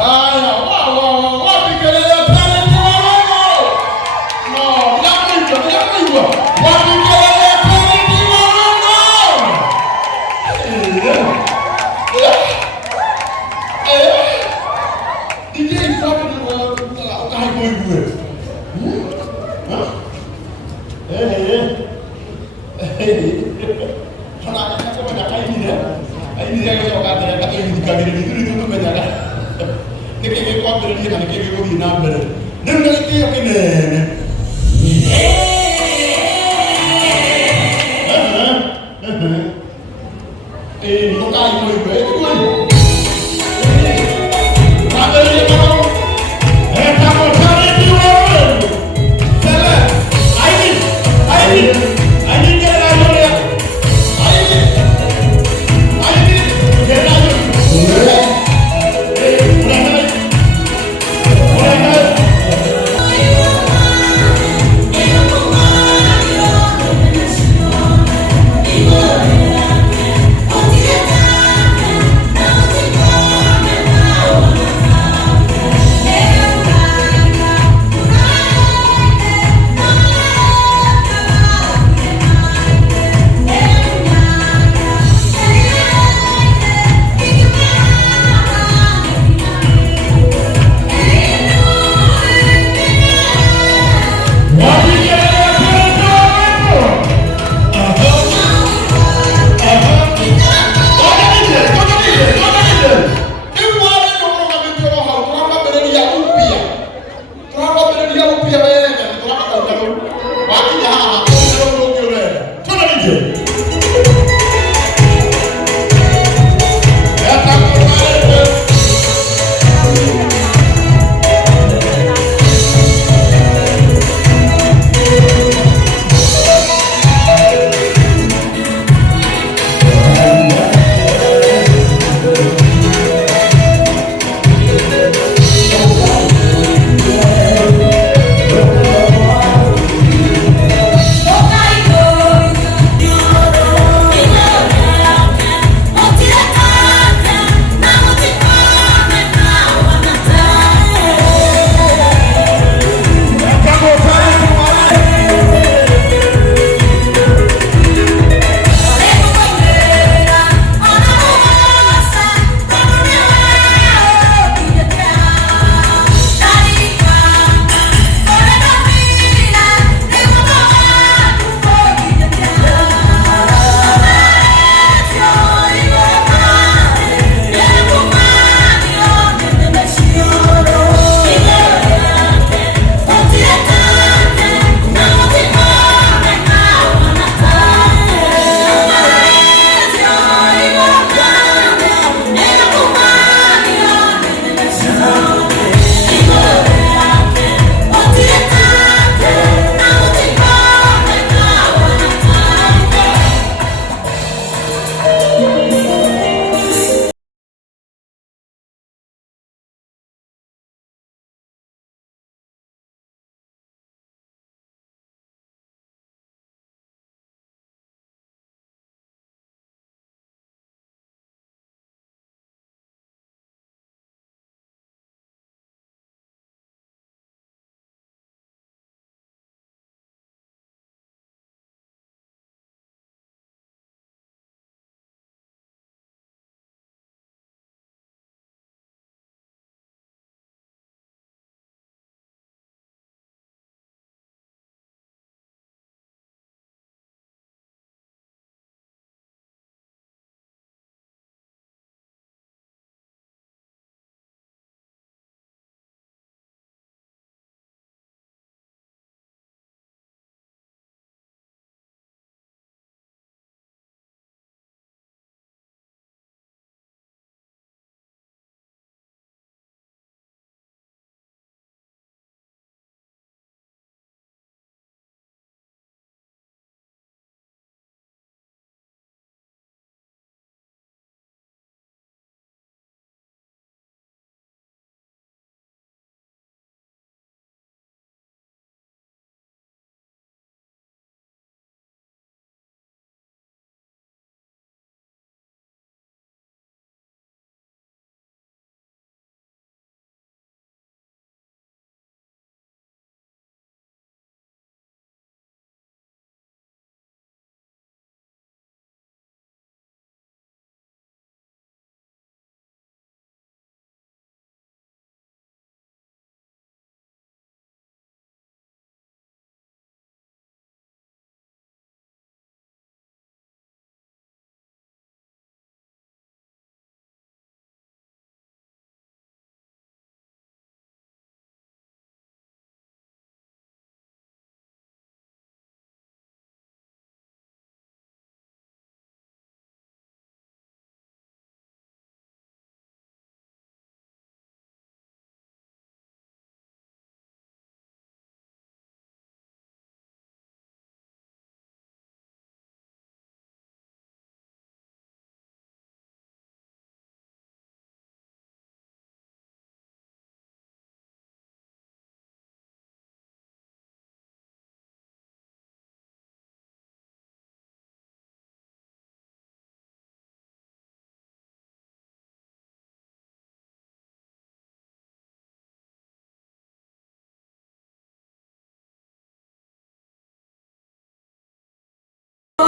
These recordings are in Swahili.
Haya, wapi kelele pale kiwango? No, yakuigwa. Wapi kelele pale kiwango? DJ wapi ukahaikuigwe? Kana kama nakaini ini dia kau kata kata ini dikagiri itu banyak kan. Nekeke kau beri kan nekeke kau di number. Dan nekeke yang kene. Kau kaya mau ibu itu kan. Ada yang kau. Kamu cari di mana? Salah. Ini. Hey,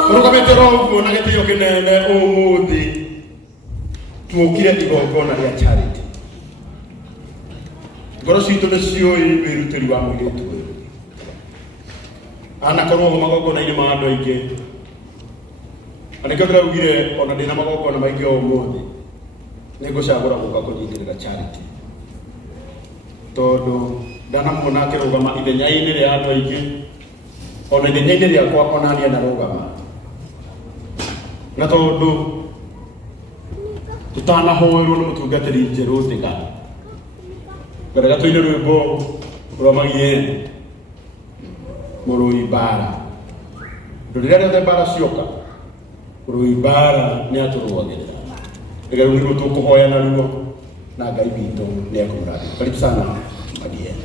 Turugamite roguo na gitio kinene umuthi tuokire igongona ria charity. Ngoro citu ni cioi wirutiri wa mwiritu uyu. Anakorwo magongona-ini ma andu aingi. Anikio ndiraugire ona ndina magongona maingi umuthi nigucagura guka kunyitĩrĩra charity. Tondu ndanamuona akirugama ithenya-ini ria andu aingi ona ithenya-ini riakwa ona niĩ ndarugama. Na tondu tutanahoerwo ni mutungatĩri njerũ tiga ngarega tũine rwĩmbo rũramagie mũrũi mbara. Rĩrĩa rĩothe mbara cioka mũrũi mbara nĩ atũrũagĩrĩra. Rĩu nĩguo tũkũhoya naruo na Ngai witũ nĩ ekũmũrathima. Karibu sana Magieni.